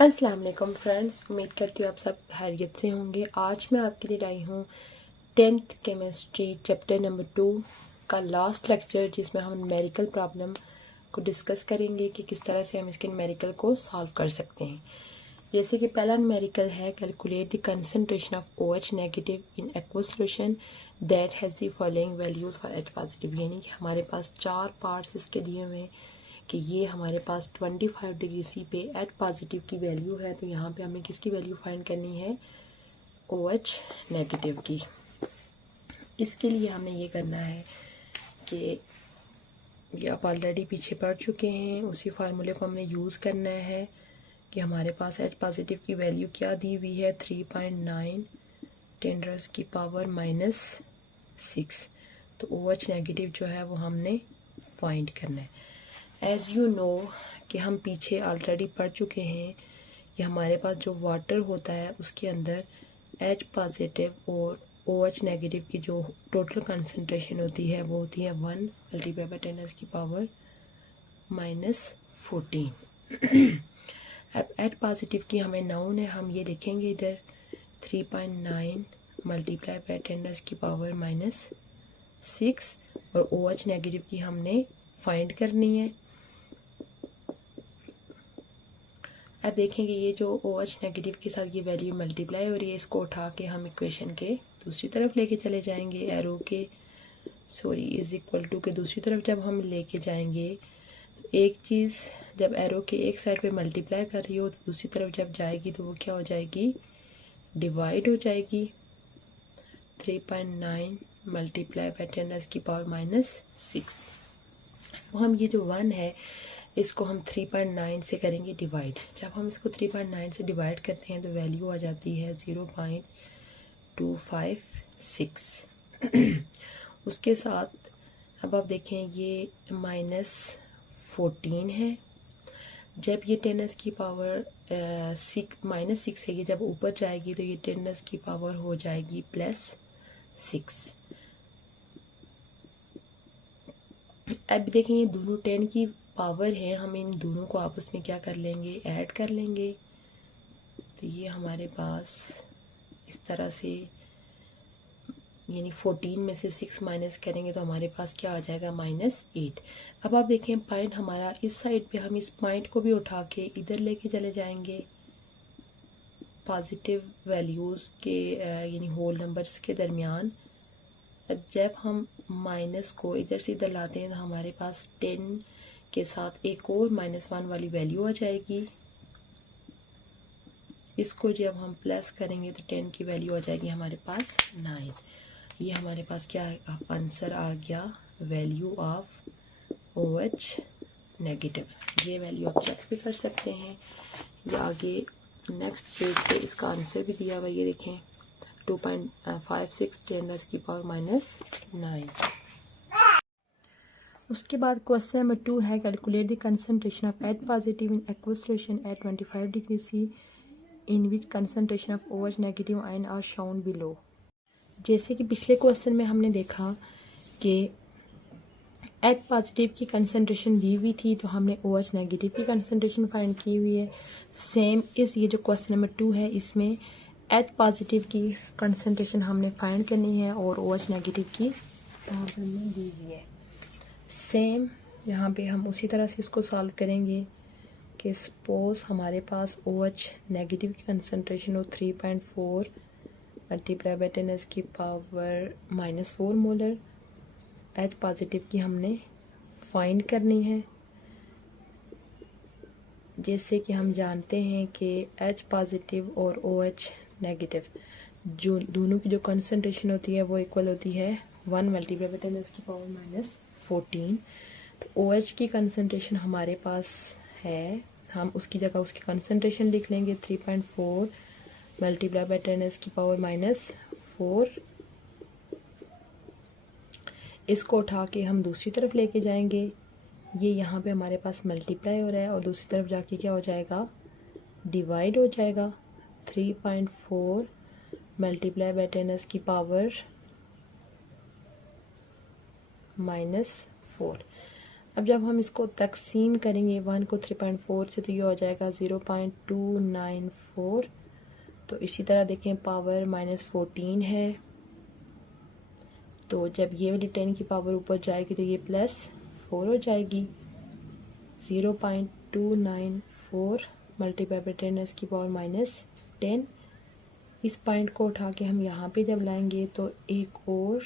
अस्सलाम वालेकुम फ्रेंड्स, उम्मीद करती हूँ आप सब खैरियत से होंगे। आज मैं आपके लिए लाई हूँ 10th केमिस्ट्री चैप्टर नंबर 2 का लास्ट लेक्चर, जिसमें हम न्यूमेरिकल प्रॉब्लम को डिस्कस करेंगे कि किस तरह से हम इसके न्यूमेरिकल को सॉल्व कर सकते हैं। जैसे कि पहला न्यूमेरिकल है, calculate the concentration of OH negative in aqueous solution that has the following values for H positive. यानी कि हमारे पास 4 पार्ट्स इसके दिए हुए हैं कि ये हमारे पास 25 डिग्री सी पे H पॉजिटिव की वैल्यू है, तो यहाँ पे हमें किसकी वैल्यू फाइंड करनी है, OH नेगेटिव की। इसके लिए हमें ये करना है कि ये आप ऑलरेडी पीछे पढ़ चुके हैं, उसी फार्मूले को हमने यूज़ करना है कि हमारे पास H पॉजिटिव की वैल्यू क्या दी हुई है, 3.9 ×10⁻⁻⁶। तो OH नेगेटिव जो है वो हमने फाइंड करना है। एज़ यू नो कि हम पीछे ऑलरेडी पढ़ चुके हैं कि हमारे पास जो वाटर होता है उसके अंदर H पॉजिटिव और OH नेगेटिव की जो टोटल कंसंट्रेशन होती है वो होती है 1 × 10⁻⁻14। अब H पॉजिटिव की हमें नाउन है, हम ये लिखेंगे इधर 3.9 × 10⁻⁻6 और OH नेगेटिव की हमने फाइंड करनी है। अब देखेंगे ये जो OH नेगेटिव के साथ ये वैल्यू मल्टीप्लाई हो रही है, इसको उठा के हम इक्वेशन के दूसरी तरफ लेके चले जाएंगे। एरो के इज इक्वल टू के दूसरी तरफ जब हम लेके जाएंगे तो एक चीज़ जब एरो के एक साइड पे मल्टीप्लाई कर रही हो तो दूसरी तरफ जब जाएगी तो वो क्या हो जाएगी, डिवाइड हो जाएगी। 3.9 × 10⁻⁻6। तो हम ये जो 1 है इसको हम 3.9 से करेंगे डिवाइड। जब हम इसको 3.9 से डिवाइड करते हैं तो वैल्यू आ जाती है 0.256। उसके साथ अब आप देखें ये -14 है। जब ये 10⁻⁻6 है, ये जब ऊपर जाएगी तो ये 10⁻⁻ हो जाएगी +6। अब देखें ये दोनों 10 की पावर है, हम इन दोनों को आपस में क्या कर लेंगे, ऐड कर लेंगे। तो ये हमारे पास इस तरह से यानी 14 में से 6 माइनस करेंगे तो हमारे पास क्या आ जाएगा, -8। अब आप देखें पॉइंट हमारा इस साइड पे, हम इस पॉइंट को भी उठा के इधर लेके चले जाएंगे पॉजिटिव वैल्यूज़ के यानी होल नंबर्स के दरमियान। अब जब हम माइनस को इधर से इधर लाते हैं तो हमारे पास 10 के साथ एक और -1 वाली वैल्यू आ जाएगी। इसको जब हम प्लस करेंगे तो 10 की वैल्यू आ जाएगी हमारे पास 9। ये हमारे पास क्या आंसर आ गया, वैल्यू ऑफ OH नेगेटिव। ये वैल्यू आप चेक भी कर सकते हैं। ये आगे नेक्स्ट पेज पे इसका आंसर भी दिया हुआ, ये देखें 2.56 10⁻⁻9। उसके बाद क्वेश्चन नंबर 2 है, calculate the concentration of H positive in aqueous solution at 25 degree C in which concentration of OH negative ion are shown below. जैसे कि पिछले क्वेश्चन में हमने देखा कि H पॉजिटिव की कंसंट्रेशन दी हुई थी तो हमने OH नेगेटिव की कंसंट्रेशन फाइंड की हुई है। सेम इस ये जो क्वेश्चन नंबर 2 है इसमें H पॉजिटिव की कंसंट्रेशन हमने फाइंड करनी है और OH नेगेटिव की दी हुई है। सेम यहाँ पे हम उसी तरह से इसको सॉल्व करेंगे कि सपोज हमारे पास OH नेगेटिव की कंसंट्रेशन हो 3.4 × 10⁻⁻4 मोलर। H पॉजिटिव की हमने फाइंड करनी है। जैसे कि हम जानते हैं कि H पॉजिटिव और OH नेगेटिव जो दोनों की जो कंसंट्रेशन होती है वो इक्वल होती है 1 × 10⁻⁻14। तो OH की कंसंट्रेशन हमारे पास है, हम उसकी जगह उसकी कंसंट्रेशन लिख लेंगे 3.4 × 10⁻⁻4। इसको उठा के हम दूसरी तरफ लेके जाएंगे। ये यहाँ पे हमारे पास मल्टीप्लाई हो रहा है और दूसरी तरफ जाके क्या हो जाएगा, डिवाइड हो जाएगा। 3.4 × 10⁻⁻4। अब जब हम इसको तकसीम करेंगे 1 को 3.4 से तो ये हो जाएगा 0.294। तो इसी तरह देखें पावर -14 है, तो जब ये वाली 10 की पावर ऊपर जाएगी तो ये +4 हो जाएगी। 0.294 मल्टीप्लाई बाई 10 की पावर -10। इस पॉइंट को उठा के हम यहाँ पे जब लाएंगे तो एक और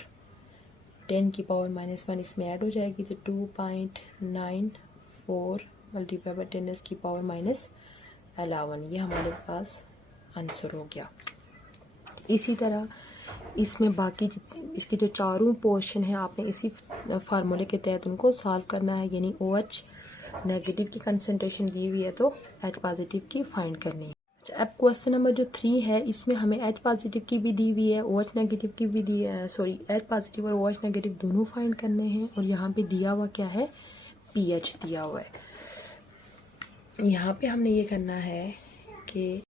10 की पावर -1 इसमें ऐड हो जाएगी, तो 2.94 मल्टीप्लाई बाई 10 की पावर -11। ये हमारे पास आंसर हो गया। इसी तरह इसमें बाकी इसके जो चारों पोर्शन है आपने इसी फार्मूले के तहत उनको सॉल्व करना है, यानी OH नेगेटिव की कंसंट्रेशन दी हुई है तो H पॉजिटिव की फाइंड करनी है। अब क्वेश्चन नंबर जो 3 है इसमें हमें H पॉजिटिव की भी दी हुई है, OH नेगेटिव की भी दी है, सॉरी H पॉजिटिव और OH नेगेटिव दोनों फाइंड करने हैं। और यहाँ पे दिया हुआ क्या है, pH दिया हुआ है। यहाँ पे हमने ये करना है कि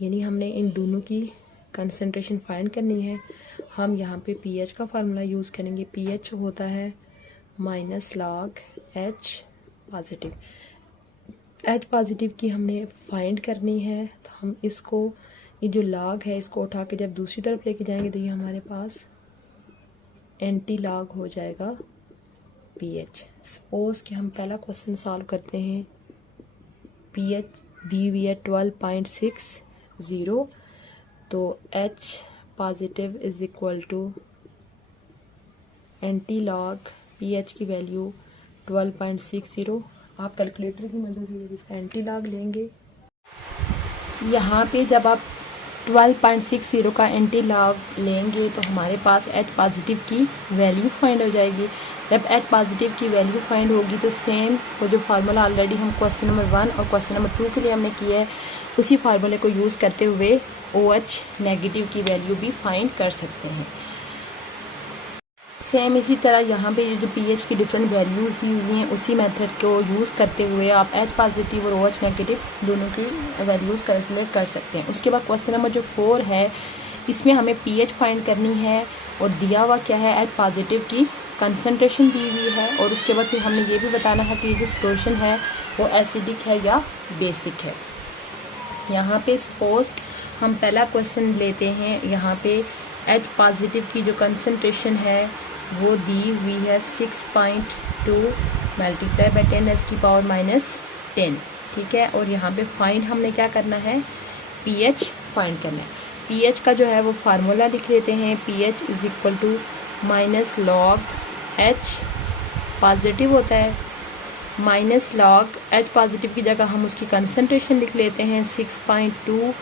यानी हमने इन दोनों की कंसंट्रेशन फाइंड करनी है। हम यहाँ पे pH का फार्मूला यूज़ करेंगे। pH होता है -log H positive. H positive की हमने फाइंड करनी है, तो हम इसको ये जो log है इसको उठा के जब दूसरी तरफ लेके जाएंगे तो ये हमारे पास एंटी log हो जाएगा pH। सपोज कि हम पहला क्वेश्चन सॉल्व करते हैं। pH दी हुई है 12.60, तो H positive is equal to anti log pH की वैल्यू 12.60। आप कैलकुलेटर की मदद से जब इसका एंटी लॉग लेंगे, यहाँ पे जब आप 12.60 का एंटी लॉग लेंगे तो हमारे पास H पॉजिटिव की वैल्यू फाइंड हो जाएगी। जब H पॉजिटिव की वैल्यू फाइंड होगी तो सेम वो जो फार्मूला ऑलरेडी हम क्वेश्चन नंबर 1 और क्वेश्चन नंबर 2 के लिए हमने किया है, उसी फार्मूले को यूज़ करते हुए OH नेगेटिव की वैल्यू भी फाइंड कर सकते हैं। सेम इसी तरह यहाँ पे जो pH की डिफरेंट वैल्यूज़ दी हुई हैं उसी मेथड को यूज़ करते हुए आप H पॉजिटिव और OH नेगेटिव दोनों की वैल्यूज़ कैलकुलेट कर सकते हैं। उसके बाद क्वेश्चन नंबर जो 4 है इसमें हमें pH फाइंड करनी है और दिया हुआ क्या है, H पॉजिटिव की कंसंट्रेशन दी हुई है। और उसके बाद फिर हमने ये भी बताना है कि ये जो सॉल्यूशन है वो एसिडिक है या बेसिक है। यहाँ पे सपोज हम पहला क्वेश्चन लेते हैं। यहाँ पे H पॉजिटिव की जो कंसंट्रेशन है वो दी हुई है 6.2 मल्टीप्लाई बाई 10 की पावर -10, ठीक है। और यहाँ पे फाइंड हमने क्या करना है, pH फाइंड करना है। pH का जो है वो फार्मूला लिख लेते हैं। pH is equal to -log H positive होता है, -log H पॉजिटिव की जगह हम उसकी कंसंट्रेशन लिख लेते हैं 6.2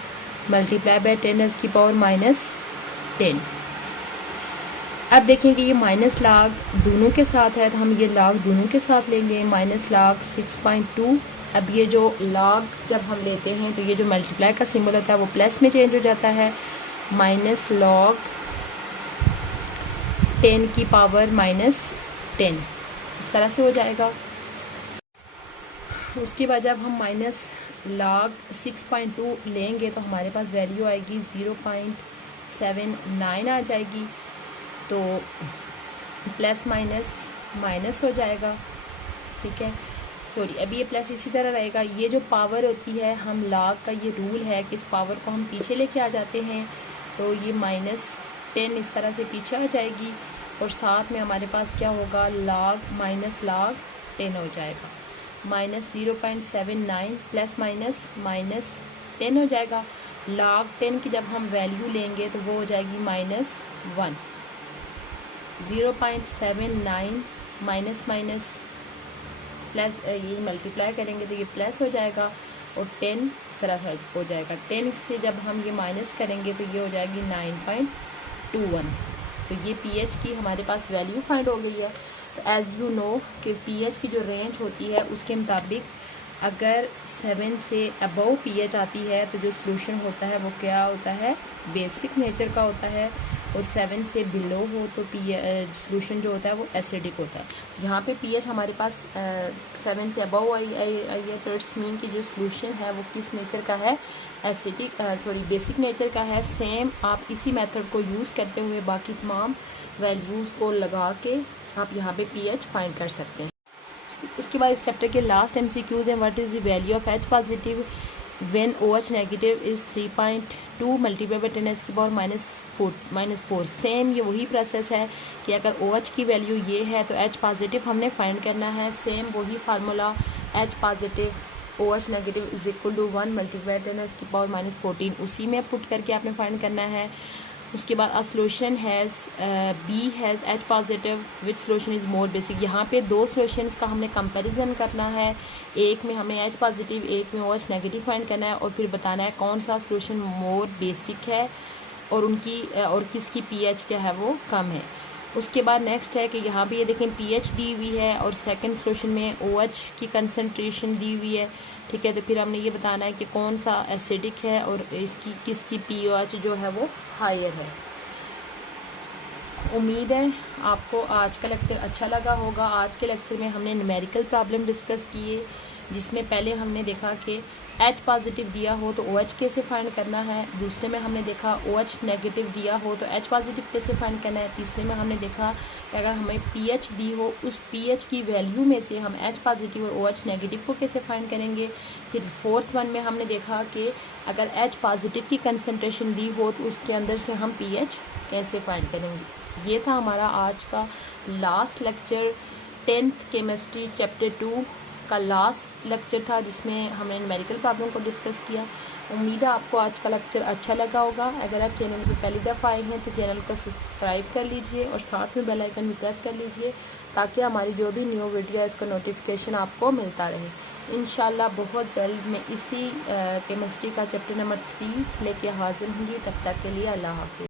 मल्टीप्लाई बाई 10 की पावर -10। अब देखें कि ये -log दोनों के साथ है तो हम ये log दोनों के साथ लेंगे, -log 6.2। अब ये जो log जब हम लेते हैं तो ये जो मल्टीप्लाई का सिंबल होता है वो प्लस में चेंज हो जाता है, -log 10 की पावर -10 इस तरह से हो जाएगा। उसके बाद जब हम -log 6.2 लेंगे तो हमारे पास वैल्यू आएगी 0.79 आ जाएगी, तो प्लस माइनस हो जाएगा, ठीक है। सॉरी, अभी ये प्लस इसी तरह रहेगा। ये जो पावर होती है, हम log का ये रूल है कि इस पावर को हम पीछे लेके आ जाते हैं, तो ये -10 इस तरह से पीछे आ जाएगी और साथ में हमारे पास क्या होगा, log -log 10 हो जाएगा, -0.79 प्लस -10 हो जाएगा। log 10 की जब हम वैल्यू लेंगे तो वो हो जाएगी -1, 0.79 माइनस प्लस, ये मल्टीप्लाई करेंगे तो ये प्लस हो जाएगा और 10 इस तरह से हो जाएगा। 10 से जब हम ये माइनस करेंगे तो ये हो जाएगी 9.21। तो ये pH की हमारे पास वैल्यू फाइंड हो गई है। तो एज़ यू नो कि pH की जो रेंज होती है उसके मुताबिक अगर 7 से अबव pH आती है तो जो सॉल्यूशन होता है वो क्या होता है, बेसिक नेचर का होता है, और 7 से बिलो हो तो सॉल्यूशन जो होता है वो एसिडिक होता है। यहाँ पे pH हमारे पास 7 से अबव आई है, तो इट्स मीन कि जो सॉल्यूशन है वो किस नेचर का है, एसिडिक, बेसिक नेचर का है। सेम आप इसी मेथड को यूज़ करते हुए बाकी तमाम वैल्यूज़ को लगा के आप यहाँ पे pH फाइंड कर सकते हैं। उसके बाद इस चैप्टर के लास्ट MCQs हैं। What is the value of H positive when OH negative is 3.2 multiply by 10⁻⁴। Same ये वही प्रोसेस है कि अगर OH की वैल्यू ये है तो H पॉजिटिव हमने फाइंड करना है। सेम वही formula H positive OH negative is equal to 1 multiply 10⁻⁴ उसी में पुट करके आपने फाइंड करना है। उसके बाद a solution has B has H positive which solution is more basic. यहाँ पे दो सोल्यूशंस का हमने कंपैरिजन करना है, एक में हमें H पॉजिटिव एक में OH नेगेटिव फाइंड करना है और फिर बताना है कौन सा सोल्यूशन मोर बेसिक है और उनकी और किसकी pH क्या है वो कम है। उसके बाद नेक्स्ट है कि यहाँ पे ये देखें pH दी हुई है और सेकंड सोल्यूशन में OH की कंसंट्रेशन दी हुई है, ठीक है। तो फिर हमने ये बताना है कि कौन सा एसिडिक है और इसकी किसकी pH जो है वो हायर है। उम्मीद है आपको आज का लेक्चर अच्छा लगा होगा। आज के लेक्चर में हमने न्यूमेरिकल प्रॉब्लम डिस्कस किए, जिसमें पहले हमने देखा कि H पॉजिटिव दिया हो तो OH कैसे फाइंड करना है, दूसरे में हमने देखा OH नेगेटिव दिया हो तो H पॉजिटिव कैसे फाइंड करना है, तीसरे में हमने देखा कि अगर हमें pH दी हो उस pH की वैल्यू में से हम H पॉजिटिव और OH नेगेटिव को कैसे फाइंड करेंगे। फिर फोर्थ वन में हमने देखा कि अगर H पॉजिटिव की कंसनट्रेशन दी हो तो उसके अंदर से हम pH कैसे फाइंड करेंगे। ये था हमारा आज का last lecture, 10th chemistry chapter 2 का लास्ट लेक्चर था, जिसमें हमने न्यूमेरिकल प्रॉब्लम को डिस्कस किया। उम्मीद है आपको आज का लेक्चर अच्छा लगा होगा। अगर आप चैनल पर पहली दफ़ा आए हैं तो चैनल को सब्सक्राइब कर लीजिए और साथ में बेल आइकन भी प्रेस कर लीजिए ताकि हमारी जो भी न्यू वीडियो है इसका नोटिफिकेशन आपको मिलता रहे। इंशाल्लाह बहुत जल्द मैं इसी केमिस्ट्री का चैप्टर नंबर 3 लेके हाजिर होंगी। तब तक के लिए अल्लाह हाफिज़।